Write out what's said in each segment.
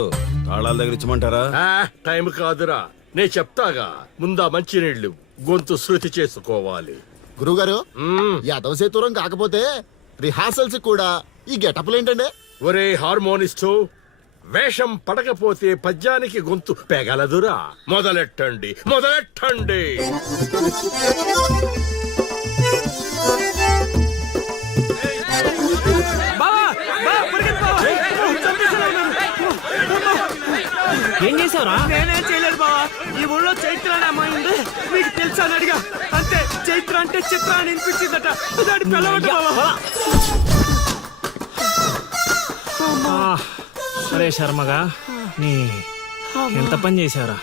తాళాల దగ్గర ఇచ్చమంటారా? టైం కాదురా, నే చెప్తాగా. ముందా మంచినీళ్ళు గొంతు శృతి చేసుకోవాలి. గురువుగారు, యాదవ సేతురం కాకపోతే రిహార్సల్స్ కూడా ఈ గెటప్లు ఏంటండి? ఒరే హార్మోనిస్టు, వేషం పడకపోతే పద్యానికి గొంతు పెగలదురా. మొదలెట్టండి మొదలెట్టండి. ఏం చేసావురా? నేనేం చేయలేదు బావా. ఈ ఊళ్ళో చైత్ర అనే అమ్మాయి ఉంది, మీకు తెలుసా అని అడిగా. అంతే, చైత్ర అంటే చిత్ర అని వినిపించిందట. దాని పిల్లవట బావా. అరే శర్మగా, నీ ఎంత పని చేశారా?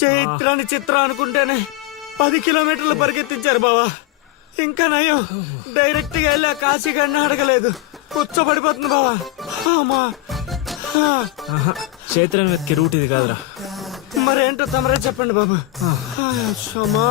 చైత్ర అని చిత్ర అనుకుంటేనే 10 కిలోమీటర్లు పరిగెత్తించారు బావా. ఇంకా నయం, డైరెక్ట్ గా వెళ్ళా కాశీగాడిని అడగలేదు. కూర్చోబడిపోతుంది బావా. అమ్మా, చైత్రం వెతికి రూట్ ఇది కాదురా. మరేంటో తమరే చెప్పండి బాబు. అమ్మా,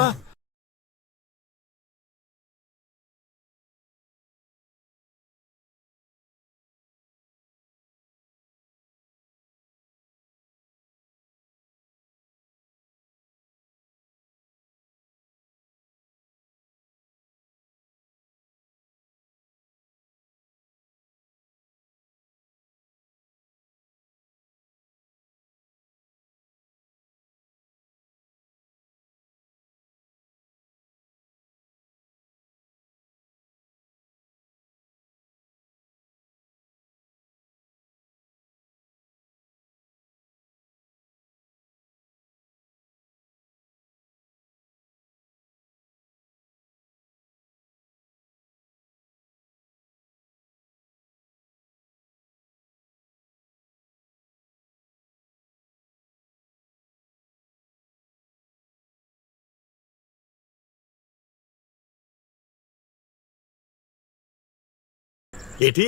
ఏటి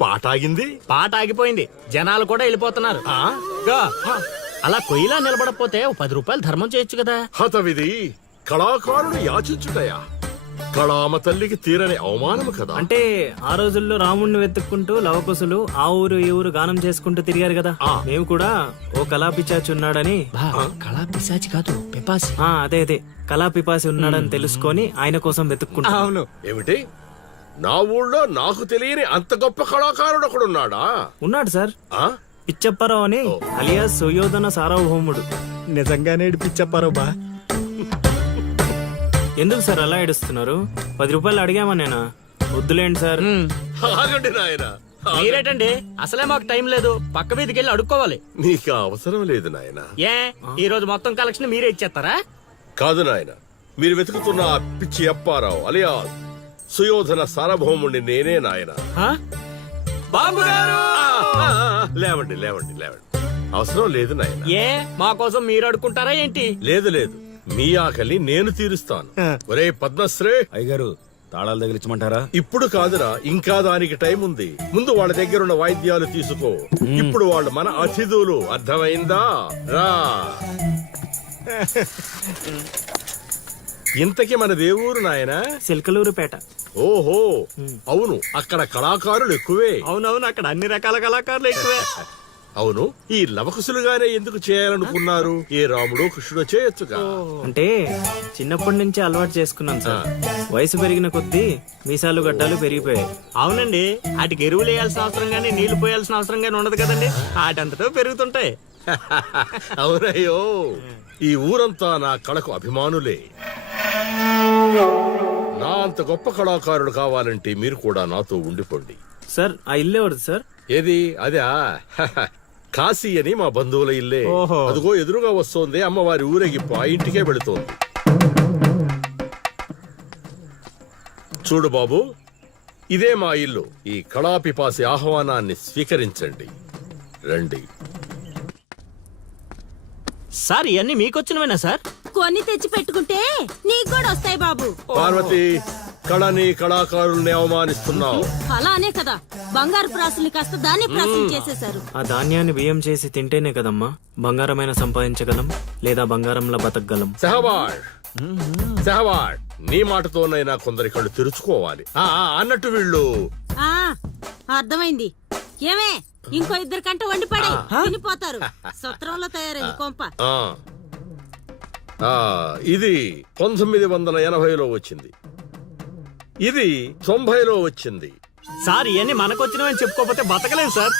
పాట ఆగింది? పాట ఆగిపోయింది, జనాలు కూడా వెళ్ళిపోతున్నారు. అలా కొయ్యిలా నిలబడపోతే 10 రూపాయలు ధర్మం చేయొచ్చు కదా. హతవిధి కళాకారుడు యాచించుటయా? కళామ తల్లికి తీరని అవమానము కదా. అంటే ఆ రోజుల్లో రాముణ్ణి వెతుక్కుంటూ లవకుశులు ఆ ఊరు ఈ ఊరు గానం చేసుకుంటూ తిరిగారు కదా. మేము కూడా ఓ కళా పిశాచి ఉన్నాడని. కళా పిశాచి కాదు, పిపాసి. అదే అదే, కళా పిపాసి ఉన్నాడని తెలుసుకొని ఆయన కోసం వెతుక్కుంటా. అవును. ఏమిటి, నా ఊళ్ళో నాకు తెలియని అంత గొప్ప కళాకారుడు ఒకడున్నాడా? ఉన్నాడు సార్, ఆ? పిచ్చప్పారావు అని, అలియాస్ సుయోధన సార్వభౌముడు. నిజంగానే పిచ్చప్పారు బా. ఎందుకు సార్ అలా ఏడుస్తున్నారు? 10 రూపాయలు అడిగామా నేనా? వద్దులేండి సార్. ఆగండి నాయనా. మీరేటండి, అసలే మాకు టైం లేదు. పక్క వీధికి వెళ్ళి అడుక్కోవాలి. నీకు అవసరం లేదు నాయనా. ఏ, ఈ రోజు మొత్తం కలెక్షన్ మీరే ఇచ్చేస్తారా? కాదు నాయన, మీరు వెతుకుతున్న ఆ పిచ్చి అప్పారావు అలియా సుయోధన సార్వభౌముణ్ణి నేనే నాయన. బాబు గారు, లేవండి లేవండి లేవండి. అవసరం లేదు నాయన. ఏ, మా కోసం మీరు అడుకుంటారా ఏంటి? లేదు లేదు, మీ ఆకలి నేను తీరుస్తాను. ఒరే పద్మశ్రీ అయ్యగారు, తాళాల దగ్గర ఇచ్చమంటారా? ఇప్పుడు కాదురా, ఇంకా దానికి టైం ఉంది. ముందు వాళ్ళ దగ్గరున్న వాయిద్యాలు తీసుకో. ఇప్పుడు వాళ్ళు మన అతిథులు, అర్థమైందా? రా. ఇంతకీ మన దేవురు నాయనా? సిల్కలూరుపేట. ఓహో, అవును, అక్కడ కళాకారులు ఎక్కువే. అవునవును, అక్కడ అన్ని రకాల కళాకారులు ఎక్కువే. అవును, ఈ లవకుశులుగానే ఎందుకు చేయాలనుకున్నారు? ఏ రాముడో కృష్ణుడో చేయొచ్చుగా. అంటే చిన్నప్పటి నుంచి అలవాటు చేసుకున్నాను సార్. వయసు పెరిగిన కొద్దీ మీసాలు గడ్డాలు పెరిగిపోయాయి. అవునండి, వాటికి ఎరువులు వేయాల్సిన అవసరం గానీ నీళ్లు పోయాల్సిన అవసరం గానీ ఉండదు కదండి. వాటంతటో పెరుగుతుంటాయి. అవునయ్యో, ఈ ఊరంతా నా కళకు అభిమానులే. నా అంత గొప్ప కళాకారుడు కావాలంటే మీరు కూడా నాతో ఉండిపోండి. సార్, ఆ ఇల్లు ఎవరిది సార్? ఏది? అదా, కాశీ అని మా బంధువుల ఇల్లే. అదిగో ఎదురుగా వస్తోంది అమ్మవారి ఊరేగింపు, ఆ ఇంటికే వెళుతోంది. చూడు బాబు, ఇదే మా ఇల్లు. ఈ కళాపిపాసి ఆహ్వానాన్ని స్వీకరించండి. రండి. సార్, ఇవన్నీ మీకొచ్చినవేనా సార్? కొన్ని తెచ్చి పెట్టుకుంటే నీకు కూడా వస్తాయి బాబు. పార్వతి, కళని కళాకారుల్ని అవమానిస్తున్నావు. అలానే కదా, బంగారు ప్రాసులు కాస్త దాన్ని ప్రాసం చేసేశారు. ఆ ధాన్యాన్ని బియ్యం చేసి తింటేనే కదమ్మా బంగారమైన సంపాదించగలం, లేదా బంగారంలో బతకగలం. సెహవాడ్, సెహవాడ్, నీ మాటతోనైనా కొందరి కళ్ళు తెరుచుకోవాలి. అన్నట్టు వీళ్ళు ఆ అర్థమైంది. ఏమే, ఇంకో ఇద్దరు కంట వండి పడే తినిపోతారు. సత్రంలో తయారైంది కొంప. ఆ. ఆ, ఇది 1980లో వచ్చింది, ఇది 90లో వచ్చింది. సార్ ఇవన్నీ మనకొచ్చినవని చెప్పుకోకపోతే బతకలేదు సార్.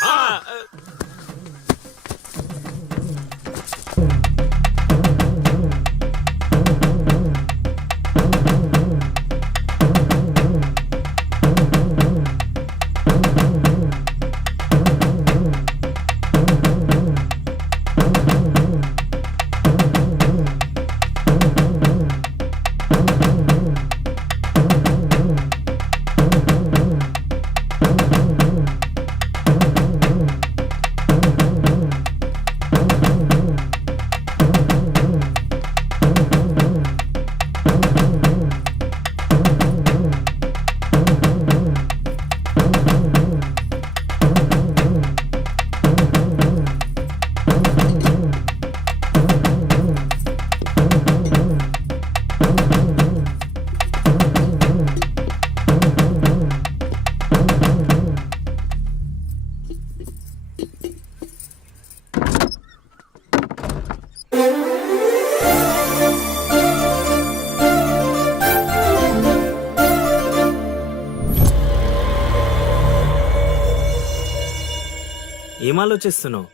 ఏం ఆలోచిస్తున్నావు?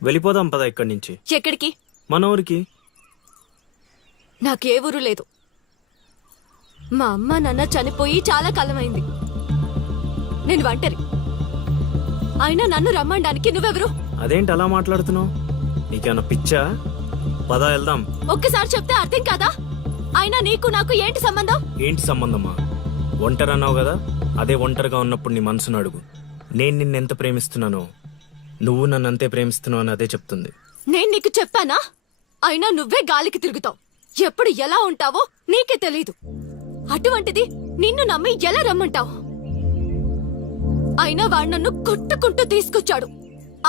వెళ్ళిపోదాం పద ఇక్కడి నుంచి. ఎక్కడికి? మన ఊరికి. నాకే ఊరు లేదు. మా అమ్మ నాన్న చనిపోయి చాలా కాలమైంది. నేను ఒంటరి. అయినా నన్ను రమ్మడానికి నువ్వెవరు? అదేంటి అలా మాట్లాడుతున్నావు? నీకేమన్నా పిచ్చా? పద వెళ్దాం. ఒక్కసారి చెప్తే అర్థం కాదా? అయినా నీకు నాకు ఏంటి సంబంధం? ఏంటి సంబంధమా? ఒంటరి అన్నావు కదా, అదే ఒంటరిగా ఉన్నప్పుడు నీ మనసును అడుగు. నేను నిన్నెంత ప్రేమిస్తున్నానో నువ్వు నన్ను అంతే ప్రేమిస్తున్నావు అని అదే చెప్తుంది. నేను నీకు చెప్పానా? అయినా నువ్వే గాలికి తిరుగుతావు. ఎప్పుడు ఎలా ఉంటావో నీకే తెలీదు. అటువంటిది నిన్ను నమ్మి ఎలా రమ్మంటావు? అయినా వాడు నన్ను కొట్టుకుంటూ తీసుకొచ్చాడు.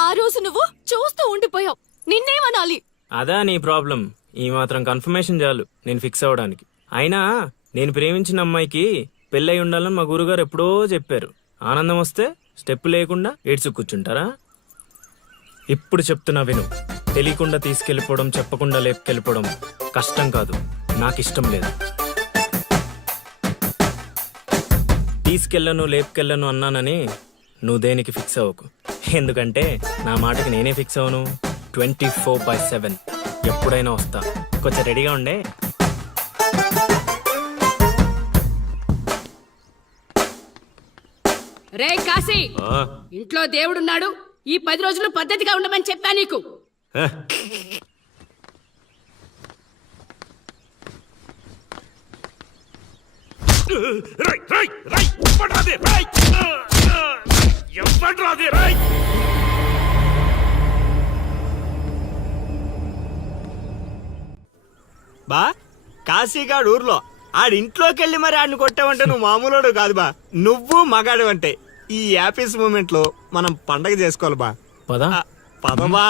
ఆ రోజు నువ్వు చూస్తూ ఉండిపోయావు. నిన్నేమనాలి? అదా నీ ప్రాబ్లం? ఈ మాత్రం కన్ఫర్మేషన్ చాలు నేను ఫిక్స్ అవ్వడానికి. అయినా నేను ప్రేమించిన అమ్మాయికి పెళ్ళై ఉండాలని మా గురుగారు ఎప్పుడో చెప్పారు. ఆనందం వస్తే స్టెప్ లేకుండా ఏడ్చి కూర్చుంటారా? ఇప్పుడు చెప్తున్నా విను. తెలియకుండా తీసుకెళ్ళిపోవడం, చెప్పకుండా లేపుకెళ్ళిపోవడం కష్టం కాదు, నాకిష్టం లేదు. తీసుకెళ్ళను లేపుకెళ్ళను అన్నానని నువ్వు దేనికి ఫిక్స్ అవ్వకు. ఎందుకంటే నా మాటకి నేనే ఫిక్స్ అవను. 24/7 ఎప్పుడైనా వస్తా. కొంచెం రెడీగా ఉండే. రే కాశీ, ఇంట్లో దేవుడున్నాడు. ఈ 10 రోజులు పద్ధతిగా ఉండమని చెప్పా నీకు. బా కాశీగాడు ఊర్లో ఆడింట్లోకి వెళ్ళి మరి ఆడిని కొట్టావంటే నువ్వు మామూలుడు కాదు బా. నువ్వు మగాడు అంటే ఈ హ్యాపీస్ మూమెంట్ లో మనం పండగ చేసుకోవాలి బా. పదా పదవా.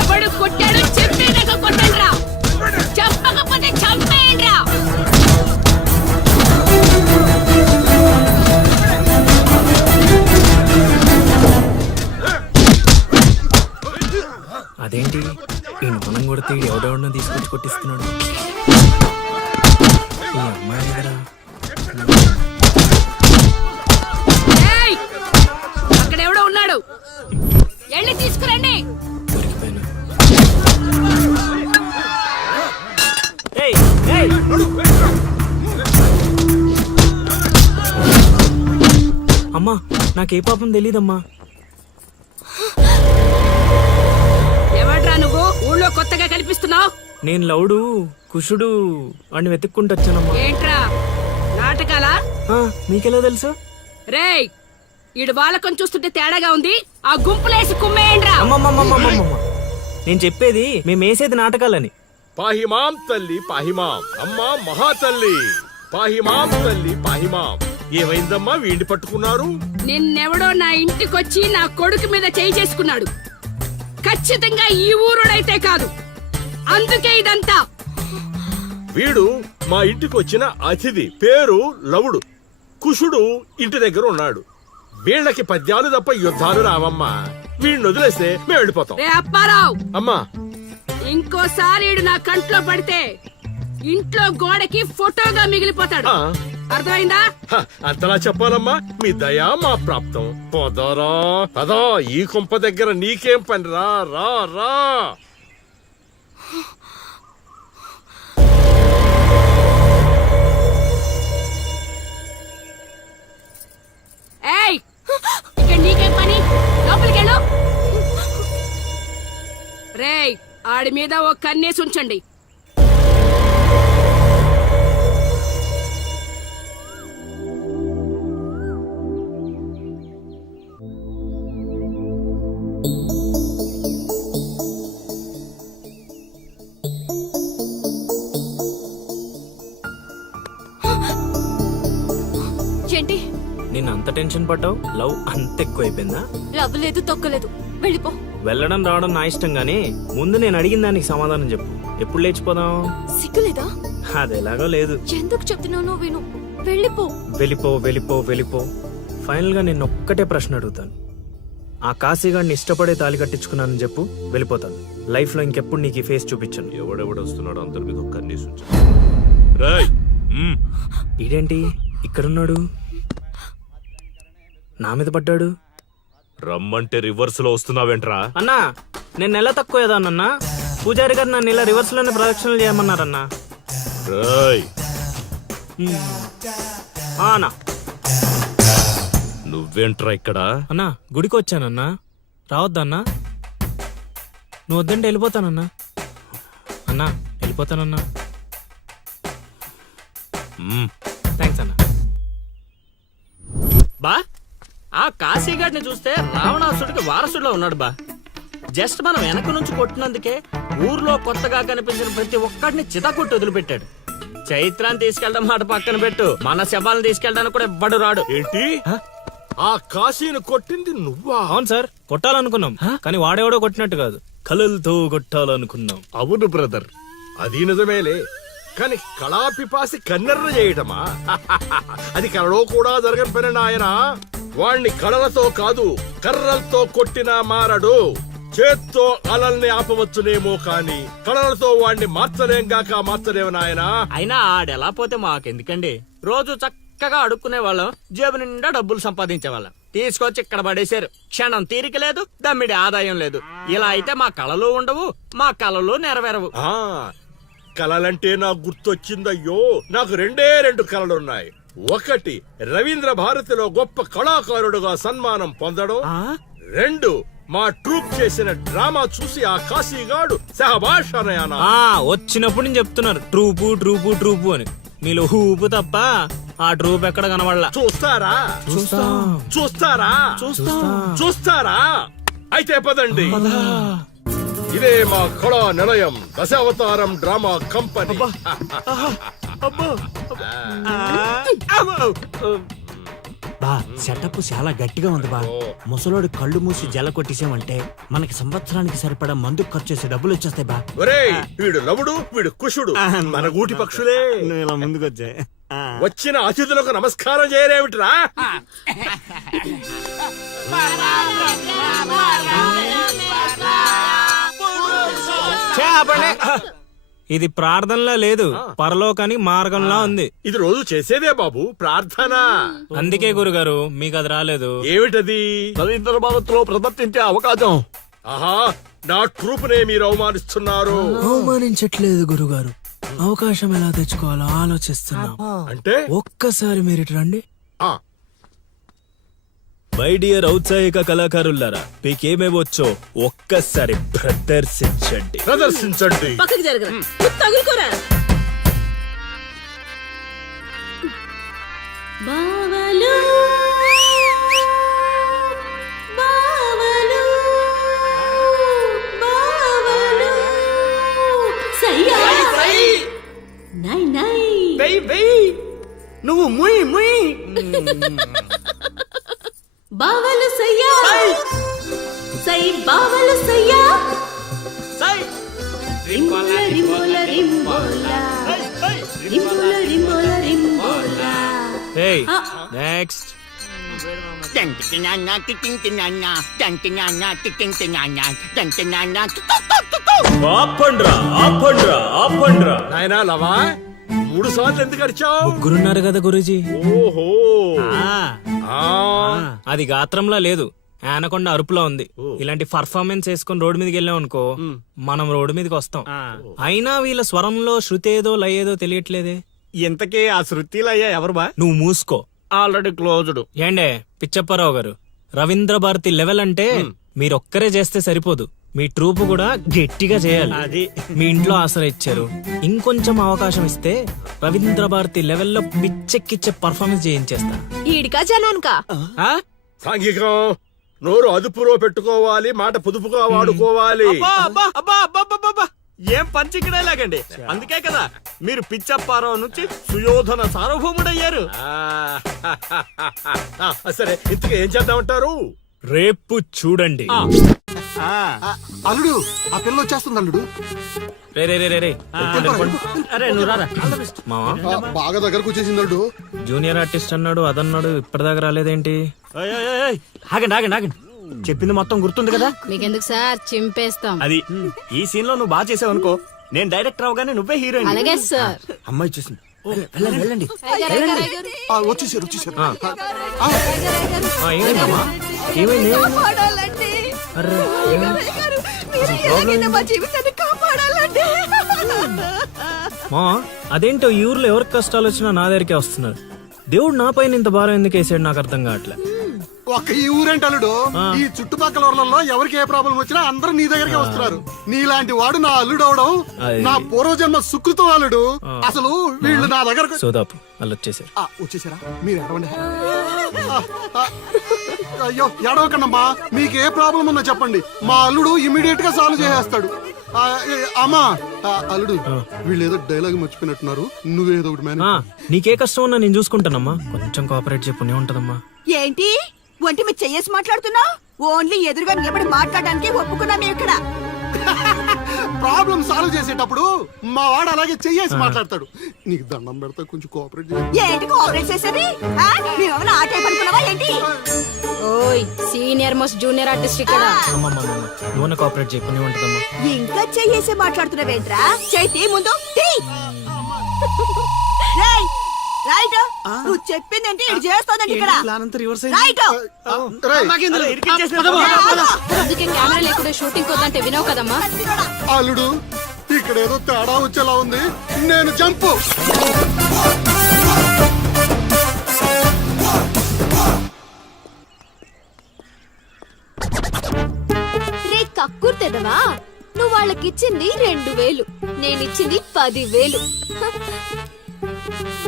ఎవడు కొట్టాడో చెప్పేదాకా కొట్టండ్రా, చెప్పకపోతే చంపేయండ్రా. అదేంటి ఈ మనం కొడితే ఎవడెవడో తీసుకొచ్చి కొట్టిస్తున్నాడు? ఈ అమ్మాయి దగ్గర ఏయ్, అక్కడెవడో ఉన్నాడు, వెళ్ళి తీసుకురండి. దొరికిపోయినా. ఏయ్, ఏయ్! అమ్మా నాకే పాపం తెలీదమ్మా. ఎవడ్రా నువ్వు? ఊళ్ళో కొత్తగా కనిపిస్తున్నావు. నేను లౌడు కుషుడు వాడిని వెతుక్కుంటూ వచ్చానమ్మా. ఏంట్రా నాటకాలా? మీకెలా తెలుసు? రేయ్, ఈడు బాలకం చూస్తుంటే తేడాగా ఉంది. ఆ గుంపులేసి కుమ్మేయండ్రా. అమ్మమ్మమ్మమ్మమ్మమ్మ, నేను చెప్పేది మేమేసేది నాటకాలని. పాహిమాం తల్లి పాహిమాం, అమ్మా మహాతల్లి పాహిమాం తల్లి పాహిమాం. ఏమైందమ్మా వీడిని పట్టుకున్నారు? నిన్నెవడో నా ఇంటికొచ్చి నా కొడుకు మీద చేయి చేసుకున్నాడు. ఖచ్చితంగా ఈ ఊరుడైతే కాదు. అందుకే ఇదంతా. వీడు మా ఇంటికి వచ్చిన అతిథి. పేరు లవుడు. కుషుడు ఇంటి దగ్గర ఉన్నాడు. వీళ్ళకి పద్యాలు తప్ప యుద్ధాలు రావమ్మా. వీడిని వదిలేస్తే మేము వెళ్ళిపోతాం. రే అప్పారావు, అమ్మా, ఇంకోసారి ఈడు నా కంట్లో పడితే ఇంట్లో గోడకి ఫోటోగా మిగిలిపోతాడు. ఆ, అర్థమైందా? హ, అంతలా చెప్పాలమ్మా. మీ దయా మా ప్రాప్తం. పోదారా అదా, ఈ కుంప దగ్గర నీకేం పని? రా రా రా. ఏయ్, ఇక్కడ నీకేం పని? లోపలికెళ్ళు. రేయ్, ఆడి మీద ఓ కన్నేసి ఉంచండి. ఏంటి నేను అంత టెన్షన్ పడ్డావు? లవ్ అంత ఎక్కువైపోయిందా? లవ్ లేదు తొక్కలేదు, వెళ్ళిపో. వెళ్ళడం రావడం నా ఇష్టం గానీ ముందు నేను అడిగిన దానికి సమాధానం చెప్పు. ఎప్పుడు లేచిపోదాం? సిగ్గులేదా? అది ఎలాగో లేదు. ఎందుకు చెప్తున్నానో విను, వెళ్ళిపో. వెళ్ళిపో వెళ్ళిపో వెళ్ళిపో. ఫైనల్ గా నేను ఒక్కటే ప్రశ్న అడుగుతాను. ఆ కాశీగాడిని ఇష్టపడే తాలి కట్టించుకున్నానని చెప్పు, వెళ్ళిపోతాను. లైఫ్ లో ఇంకెప్పుడు నీకు ఈ ఫేస్ చూపించను. ఎవడెవడొస్తున్నాడు అందరి మీద ఒక్క కన్నీసు ఉంచు. ఇదేంటి ఇక్కడున్నాడు? నా మీద పడ్డాడు. రమ్మంటే రివర్స్ లో వస్తున్నావేంట్రా? అన్నా, నేను నెల తక్కువ ఏదానన్నా. పూజారి గారు నన్ను ఇలా రివర్స్ లోనే ప్రదక్షిణలు చేయమన్నారన్నా. రేయ్, అన్నా నువ్వేంట్రా ఇక్కడ? అన్నా, గుడికి వచ్చానన్నా. రావద్దన్నా? నువ్వు వద్దంటే వెళ్ళిపోతానన్నా. అన్నా, వెళ్ళిపోతానన్నా. థ్యాంక్స్ అన్నా. బా, ఆ కాశీగాడిని చూస్తే రావణాసుడికి వారసుడిలో ఉన్నాడు బా. జస్ట్ మనం వెనక నుంచి కొట్టినందుకే ఊర్లో కొత్తగా కనిపించిన ప్రతి ఒక్కడిని చితకొట్టి వదిలిపెట్టాడు. చైత్రాన్ని తీసుకెళ్ళడం మాట పక్కన పెట్టు, మన శవాలను తీసుకెళ్ళడానికి కూడా ఎవ్వడు రాడు. ఏంటి? ఆ కాశీని కొట్టింది నువ్వా? అవును సార్, కొట్టాలనుకున్నాం కానీ వాడేవాడో కొట్టినట్టు కాదు, కలలతో కొట్టాలనుకున్నాం. అవును బ్రదర్, అది నిజమేలే. కానీ కళాపిపాసి కన్నెర్ర చేయటమా? అది కళలో కూడా జరగని పని నాయన. వాణ్ణి కళలతో కాదు కర్రలతో కొట్టినా మారడు. చేత్తో అలల్ని ఆపవచ్చునేమో కాని కళలతో వాణ్ణి మార్చలేంగాక మార్చలేము నాయనా. అయినా ఆడెలా పోతే మాకెందుకండి? రోజు చక్కగా అడుక్కునే వాళ్ళం, జేబు నిండా డబ్బులు సంపాదించే వాళ్ళం. తీసుకొచ్చి ఇక్కడ పడేశారు. క్షణం తీరిక లేదు, దమ్మిడి ఆదాయం లేదు. ఇలా అయితే మా కళలు ఉండవు, మా కళలు నెరవేరవు. ఆ కళలంటే నాకు గుర్తొచ్చిందయ్యో. నాకు రెండే రెండు కళలున్నాయి. ఒకటి రవీంద్ర భారతిలో గొప్ప కళాకారుడుగా సన్మానం పొందడం. రెండు మా ట్రూప్ చేసిన డ్రామా చూసి ఆ కాశీగాడు సహబాష్ అనయానా. వచ్చినప్పుడు నేను చెప్తున్నారు ట్రూపు ట్రూపు ట్రూపు అని. మీలో ఊపు తప్ప ఆ ట్రూప్ ఎక్కడ కనబడలా. చూస్తారా? చూస్తారా? చూస్తారా? అయితే పదండి. ఇదే మా కళా నిలయం, దశావతారం డ్రామా కంపెనీ. బా, సెటప్ చాలా గట్టిగా ఉంది బా. ముసలోడు కళ్ళు మూసి జల కొట్టేసామంటే మనకి సంవత్సరానికి సరిపడా మందుకు ఖర్చు చేసే డబ్బులు వచ్చేస్తాయి బా. ఒరేయ్, వీడు లవుడు, వీడు కుషుడు, మన గూటి పక్షులే. నువ్వు ఇలా ముందుకు వచ్చాయి. వచ్చిన అతిథులకు నమస్కారం చేయరేమిట్రా? ఇది ప్రార్థనలా లేదు, పరలోకాని మార్గంలా ఉంది. ఇది రోజు చేసేదే బాబు, ప్రార్థన. అందుకే గురుగారు మీకు అది రాలేదు. ఏమిటది? రవీంద్ర భారతిలో ప్రదర్శించే అవకాశం. ఆహా, నా ట్రూపునే మీరు అవమానిస్తున్నారు. అవమానించట్లేదు గురుగారు, అవకాశం ఎలా తెచ్చుకోవాలో ఆలోచిస్తున్నాం. అంటే ఒక్కసారి మీరు ఇటు రండి. ఆ, మై డియర్ ఔత్సాహిక కళాకారులారా, మీకేమేవచ్చో ఒక్కసారి ప్రదర్శించండి. ప్రదర్శించండి. పక్కకి జరగరా, తగులుకోరా. బావలు బావలు బావలు సయ్యా నై నై నువ్వు ముయ్ ముయ్. బావలు సయ్యా సై బావలు సయ్యా రింబోల రింబోల రింబోల రింబోల రింబోల రింబోల ఏయ్ నెక్స్ట్ ఆపండ్రా ఆపండ్రా ఆపండ్రా నాయనా లవా 3 సార్లు ఎందుకు అరిచావు? ముగ్గురున్నారు కదా గురూజీ. ఓహో ఆ. అది గాత్రంలా లేదు, ఆనకొండ అరుపులో ఉంది. ఇలాంటి పర్ఫార్మెన్స్ వేసుకొని రోడ్డు మీదకి వెళ్ళాం అనుకో, మనం రోడ్డు మీదకి వస్తాం. అయినా వీళ్ళ స్వరంలో శృతి ఏదో లయేదో తెలియట్లేదే. ఇంతకీ ఆ శృతిలయ్యా ఎవరు బా? నువ్వు మూసుకో. Already closed. ఏండే పిచ్చప్పారావు గారు, రవీంద్ర భారతి లెవెల్ అంటే మీరొక్కరే చేస్తే సరిపోదు, మీ ట్రూప్ కూడా గట్టిగా చేయాలి. అది మీ ఇంట్లో ఆసరా ఇచ్చారు, ఇంకొంచెం అవకాశం ఇస్తే రవీంద్ర భారతి లెవెల్లో పిచ్చెక్కిచ్చే పర్ఫార్మెన్స్ చేయించేస్తా. ఈడికా జనానికా? సాంఘికం నోరు అదుపులో పెట్టుకోవాలి, మాట పొదుపుగా వాడుకోవాలి. అబ్బా, అబ్బా, అబ్బా, అబ్బా, అబ్బా. ఏం పంచికడే లాగండి. అందుకే కదా మీరు పిచ్చప్పారావు నుంచి సుయోధన సార్వభౌముడయ్యారు. సరే ఇంతకీ ఏం చేద్దామంటారు? రేపు చూడండి. అల్లుడు ఆ పిల్ల వచ్చేస్తుంది అల్లుడు. రే రే రే రే రే. అరే నువ్వు రారా. మావా బాగా దగ్గరకు వచ్చేసింది అల్లుడు. జూనియర్ ఆర్టిస్ట్ అన్నాడు, అదన్నాడు, ఇప్పటిదాకా రాలేదేంటి? ఓయ్, ఓయ్, ఓయ్, ఓయ్. ఆగండి ఆగండి ఆగండి. చెప్పింది మొత్తం గుర్తుంది కదా? మీకెందుకు సార్ చింపేస్తాం. అది ఈ సీన్ లో నువ్వు బాగా చేసావు అనుకో, నేను డైరెక్టర్ అవగానే నువ్వే హీరోయిన్. అలాగే సార్. అమ్మాయి చూసింది. వెళ్ళండి వెళ్ళండి. వచ్చేసారు వచ్చేసారు. ఏమైందమ్మా? ఏమైంది? అర్రే, ఏమైంది? మా అదేంటో ఈ ఊర్లో ఎవరికి కష్టాలు వచ్చినా నా దగ్గరికే వస్తున్నారు. దేవుడు నా పైన ఇంత భారం ఎందుకు వేసాడు నాకు అర్థం కావట్లే. ఒక్క ఈ ఊరేంటి అల్లుడు, ఈ చుట్టుపక్కల ఊర్లలో ఎవరికి ఏ ప్రాబ్లం వచ్చినా అందరూ నీ దగ్గరికి వస్తున్నారు. నీలాంటి వాడు నా అల్లుడు అవడం నా పూర్వజన్మ సుకృతం అల్లుడు. అసలు వీళ్ళు నా దగ్గరకు సోదాపు వాళ్ళు వచ్చేసారు. వచ్చేసారా? మీరు ఎడవండి. అయ్యో ఎడవకండమ్మా, మీకు ఏ ప్రాబ్లం ఉన్నా చెప్పండి, మా అల్లుడు ఇమీడియట్ గా సాల్వ్ చేసేస్తాడు. అమ్మా అల్లుడు, వీళ్ళు ఏదో డైలాగ్ మర్చిపోయినట్టున్నారు, నువ్వేదో ఒకటి మేనేజ్. నీకే కష్టం ఉన్నా నేను చూసుకుంటానమ్మా, కొంచెం కోఆపరేట్ చెప్పు ఉంటదమ్మా. ఏంటి ఒంటి మీద చెయ్యేసి మాట్లాడుతున్నావు? ఓన్లీ ఎదురుగా నిలబడి మాట్లాడడానికి ఒప్పుకున్నాం ఇక్కడ. ప్రాబ్లం సాల్వ్ చేసేటప్పుడు మా వాడు అలాగే చెయ్యేసి మాట్లాడతాడు. నీకు దండం పెడతా, కొంచెం కోఆపరేట్ చేయి. ఏంటి కోఆపరేట్ చేసేది? మేమేమైనా ఆట అనుకున్నావా ఏంటి? ఓయ్ సీనియర్ మోస్ట్ జూనియర్ ఆర్టిస్ట్ ఇక్కడ. నువ్వు కోఆపరేట్ చెప్పు ఉంటదమ్మా. ఇంకా చెయ్యేసి మాట్లాడుతున్నావేంట్రా? చేతి ముందు తీ. రేయ్, రైట్. నువ్వు చెప్పిందంటే ఇది చేస్తోందండి ఇక్కడ. రైట్. అందుకే కెమెరా లేకుండా షూటింగ్ కొద్దంటే వినవు కదమ్మా. అల్లుడు, ఇక్కడ ఏదో తేడా వచ్చేలా ఉంది, నేను జంపు. రే కక్కుర్తెదవా, నువ్వు వాళ్ళకిచ్చింది 2000, నేనిచ్చింది 10,000.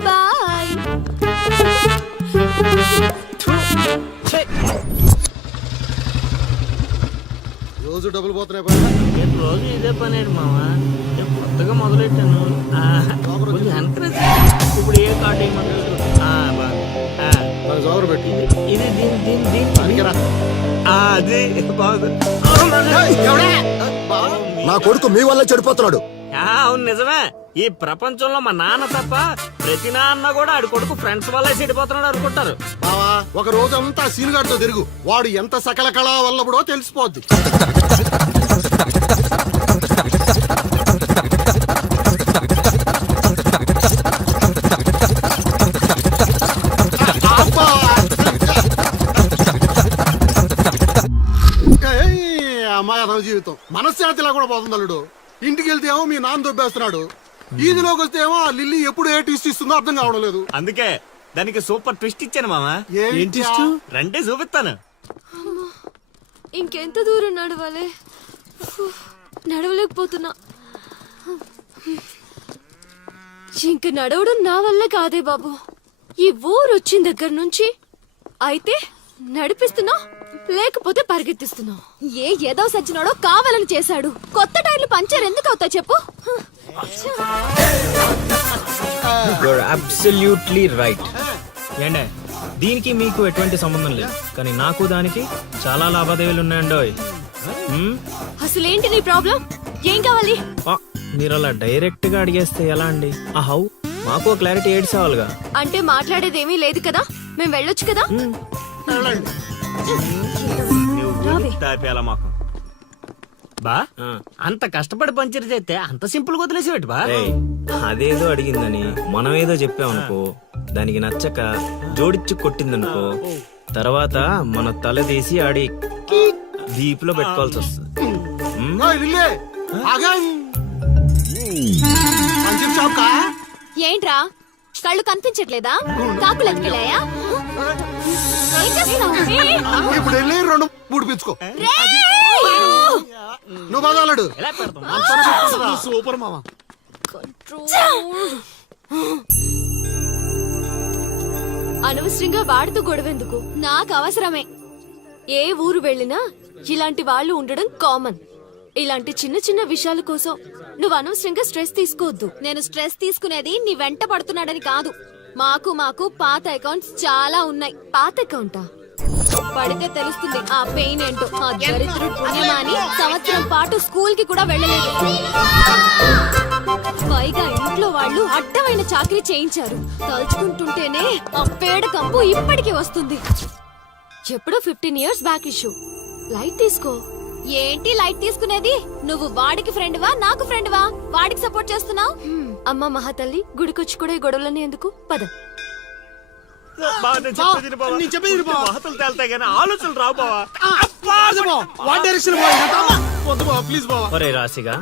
బాయ్. రోజు డబ్బులు పోతున్నాయి. రోజు ఇదే పని మావా, నేను కొత్తగా మొదలెట్టాను. ఇప్పుడు ఏ కార్డు ఏమన్నారు? జోరు పెట్టి ఇది దీని దీని దీని అది బాగుంది. నా కొడుకు మీ వల్ల చెడిపోతున్నాడు. అవును నిజమే. ఈ ప్రపంచంలో మా నాన్న తప్ప ప్రతి నాన్న కూడా ఆడి కొడుకు ఫ్రెండ్స్ వల్ల చెడిపోతున్నాడు అనుకుంటారు. బావా, ఒక రోజంతా సీనుగాడితో తిరుగు, వాడు ఎంత సకల కళా వల్లబడో తెలిసిపోద్ది. అమ్మాయి అతని జీవితం మనశ్శాంతిలా కూడా పోతుంది అల్లుడు. ఇంటికి వెళ్తే ఏమో మీ నాన్న దొబ్బేస్తున్నాడు, ఈదిలోకి వస్తే ఏమో ఆ లిల్లీ ఎప్పుడు ఏ ట్విస్ట్ ఇస్తుందో అర్థం కావడం లేదు. అందుకే దానికి సూపర్ ట్విస్ట్ ఇచ్చాను మామా. ఏం ట్విస్ట్? రండి చూపిస్తాను. ఇంకెంత దూరం నడవాలి? నడవలేకపోతున్నా. ఇంక నడవడం నా వల్ల కాదే బాబు. ఈ ఊరు వచ్చిన దగ్గర నుంచి అయితే నడిపిస్తున్నా, లేకపోతే పరిగెత్తిస్తున్నా. ఏదో సచ్చినాడో కావాలని చేశాడు. కొత్త టైర్లు పంచర్ ఎందుకు అవుతా చెప్పు. Absolutely right. ఏండే, దీనికి మీకు ఎటువంటి సంబంధం లేదు, కానీ నాకు దానికి చాలా లావాదేవీలు ఉన్నాయండోయ్. అసలేంటి నీ ప్రాబ్లం? ఏం కావాలి? మీరు అలా డైరెక్ట్ గా అడిగేస్తే ఎలా అండి? ఆ హౌ మాకు క్లారిటీ ఏడ్చావాలిగా. అంటే మాట్లాడేదేమీ లేదు కదా, మేము వెళ్ళొచ్చు కదా. తాపేలా మాకు బా అంత కష్టపడి పంచర్ చేస్తే అంత సింపుల్ గా వదిలేసేవాటి బా. ఏయ్, అదేదో అడిగిందని మనం ఏదో చెప్పామనుకో, దానికి నచ్చక జోడిచ్చి కొట్టిందనుకో, తర్వాత మన తల తీసి ఆడి దీపులో పెట్టుకోవాల్సి వస్తుంది. ఓయ్ లిల్లే, ఆగా. పంచర్ షాప్ కా? ఏంట్రా కళ్ళు కనిపించట్లేదా? కాకులు ఎత్తుకెళ్ళాయా? ఏం చేస్తున్నావ్? ఇప్పుడు వెళ్ళి 2 పుడిపించుకో. నువ్వు బాగా అల్లుడు. సూపర్ మామ. అనవసరంగా వాడితో గొడవెందుకు? నాకు అవసరమే. ఏ ఊరు వెళ్ళినా ఇలాంటి వాళ్ళు ఉండడం కామన్. ఇలాంటి చిన్న చిన్న విషయాల కోసం నువ్వు అనవసరంగా స్ట్రెస్ తీసుకోవద్దు. నేను స్ట్రెస్ తీసుకునేది నీ వెంట పడుతున్నాడని కాదు. మాకు పాత అకౌంట్స్ చాలా ఉన్నాయి. పాత అకౌంటా? పడితే తెలుస్తుంది ఆ పెయిన్ ఏంటో. ఆ దరిద్రుడు పుణ్యమాని సంవత్సరం పాటు స్కూల్ కి కూడా వెళ్ళలేదు. పైగా ఇంట్లో వాళ్ళు అడ్డమైన చాకరీ చేయించారు. తలుచుకుంటుంటేనే ఆ పేడ కంపు ఇప్పటికీ వస్తుంది. ఎప్పుడో 15 years బ్యాక్ ఇష్యూ. లైట్ తీసుకో. ఏంటి లైట్ తీసుకునేది? నువ్వు వాడికి ఫ్రెండ్వా నాకు ఫ్రెండ్వా? వాడికి సపోర్ట్ చేస్తున్నావు? అమ్మ మహాతల్లి, గుడికొచ్చి కూడా ఈ గొడవలన్నీ ఎందుకు? పద. మహతలు తేల్తాయి కానీ ఆలోచనలు రావు బావా. ప్లీజ్ బావా. ఒరే రాశిగా,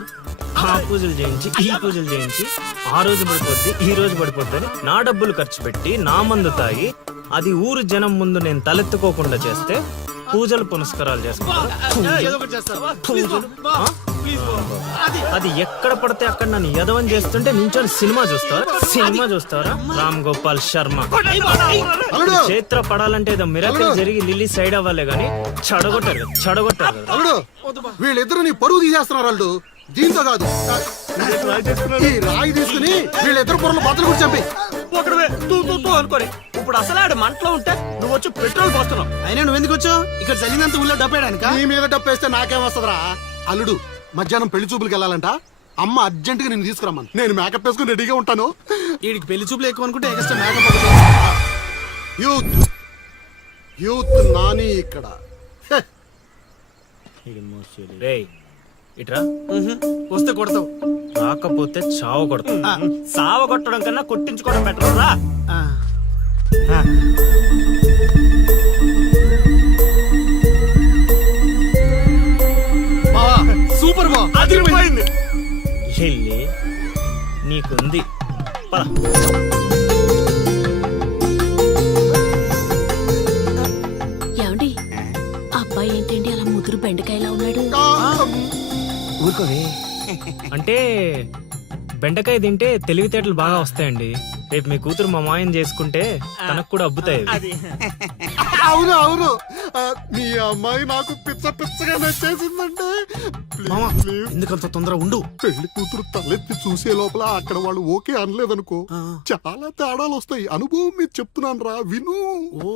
ఆ పూజలు చేయించి ఈ పూజలు చేయించి ఆ రోజు పడిపోద్ది ఈ రోజు పడిపోద్ది అని నా డబ్బులు ఖర్చు పెట్టి నా మందు తాగి అది ఊరు జనం ముందు నేను తలెత్తుకోకుండా చేస్తే పూజలు పునస్కారాలు చేసుకుంటారు. అది ఎక్కడ పడితే అక్కడ నన్ను యదవం చేస్తుంటే నించొని సినిమా చూస్తారా? రామ్ గోపాల్ శర్మ. క్షేత్ర పడాలంటే ఏదో మిరాకిల్ జరిగి లిల్లీ సైడ్ అవ్వాలే గాని చెడగొట్టారు. అల్లుడు, వీళ్ళిద్దరు నీ పరువు తీసేస్తున్నారు అల్లుడు. దీంతో కాదు, ఈ రాయి తీసుకుని వీళ్ళిద్దరు పొరలు బద్దలు కూడా చంపి ఒకడే తూ అనుకోని ఇప్పుడు అసలు ఆడు మంటలో ఉంటే నువ్వు వచ్చి పెట్రోల్ పోస్తున్నావు. అయినా నువ్వెందుకు వచ్చావు? ఇక్కడ చల్లినంత ఊళ్ళో డప్పేయడానిక? నీ మీద డప్పేస్తే నాకేం వస్తుందిరా? అల్లుడు, మధ్యాహ్నం పెళ్లి చూపులకు వెళ్ళాలంట. అమ్మ అర్జెంట్ గా నేను తీసుకురమ్మను. నేను మేకప్ వేసుకుని రెడీగా ఉంటాను. వీడికి పెళ్లి చూపులు ఎక్కువ అనుకుంటే ఎక్స్ట్రా మేకప్. యూత్ నాని ఇక్కడ. రేయ్ ఇట్రా. వస్తే కొడతావు, రాకపోతే చావు కొడతా. సావ కొట్టడం కన్నా కొట్టించుకోవడం బెటర్ రా. సూపర్ బా. అదిరిపోయింది. లిల్లీ నీకుంది. పద. ఏమండి, అబ్బాయి ఏంటండి అలా ముదురు బెండకాయలా ఉన్నాడు? ఊరుకోవే. అంటే బెండకాయ తింటే తెలివితేటలు బాగా వస్తాయండి. రేపు మీ కూతురు మా మాయం చేసుకుంటే తనకు కూడా అబ్బుతాయి. అవును అవును, మీ అమ్మాయి నాకు పిచ్చగా నచ్చేసిందంటే. ఎందుకంత తొందర ఉండు. పెళ్లి కూతురు తలెత్తి చూసే లోపల అక్కడ వాళ్ళు ఓకే అనలేదనుకో, చాలా తేడాలు వస్తాయి. అనుభవం మీద చెప్తున్నాను రా, విను.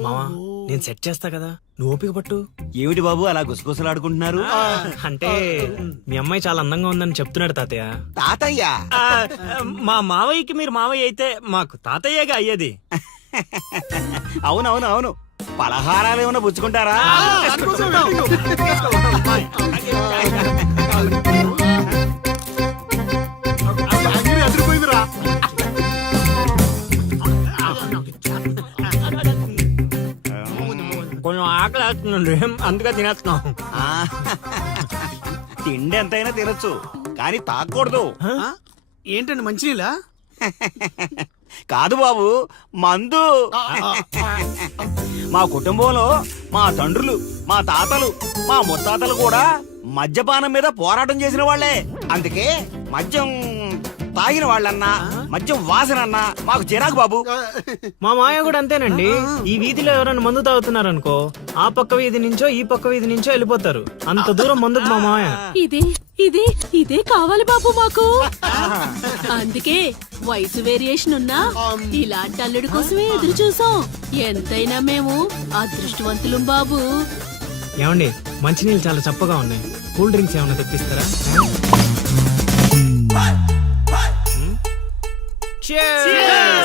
మావా, నేను సెట్ చేస్తా కదా, నువ్వు ఓపిక పట్టు. ఏమిటి బాబు అలా గుసగుసలాడుకుంటున్నారు? అంటే మీ అమ్మాయి చాలా అందంగా ఉందని చెప్తున్నాడు తాతయ్య. తాతయ్య? మా మావయ్యకి మీరు మావయ్య అయితే మాకు తాతయ్యగా అయ్యేది. అవును పలహారాలు ఏమైనా పుచ్చుకుంటారా? అదిరిపోయిందిరా. కొంచెం ఆకలి వేస్తుందండి, అందుకే తినేస్తున్నాం. తిండి ఎంతైనా తినొచ్చు కానీ తాగకూడదు. ఏంటండి మంచినీళ్ళ? కాదు బాబు, మందు. మా కుటుంబంలో మా తండ్రులు, మా తాతలు, మా ముత్తాతలు కూడా మద్యపానం మీద పోరాటం చేసిన వాళ్లే. అందుకే మద్యం తాగిన వాళ్ళన్నా మద్యం వాసనన్నా మాకు చిరాకు బాబు. మా మాయ కూడా అంతేనండి. ఈ వీధిలో ఎవరైనా మందు తాగుతున్నారనుకో, ఆ పక్క వీధి నుంచో ఈ పక్క వీధి నుంచో వెళ్ళిపోతారు. అంత దూరం మందుకు మా మాయ. ఇదే కావాలి బాబు మాకు. అందుకే వయసు వేరియేషన్ ఉన్నా ఇలాంటి అల్లుడి కోసమే ఎదురు చూసాం. ఎంతైనా మేము అదృష్టవంతులం బాబు. ఏమండి, మంచినీళ్ళు చాలా చప్పగా ఉన్నాయి. కూల్ డ్రింక్స్ ఏమైనా తెప్పిస్తారా? Cheers!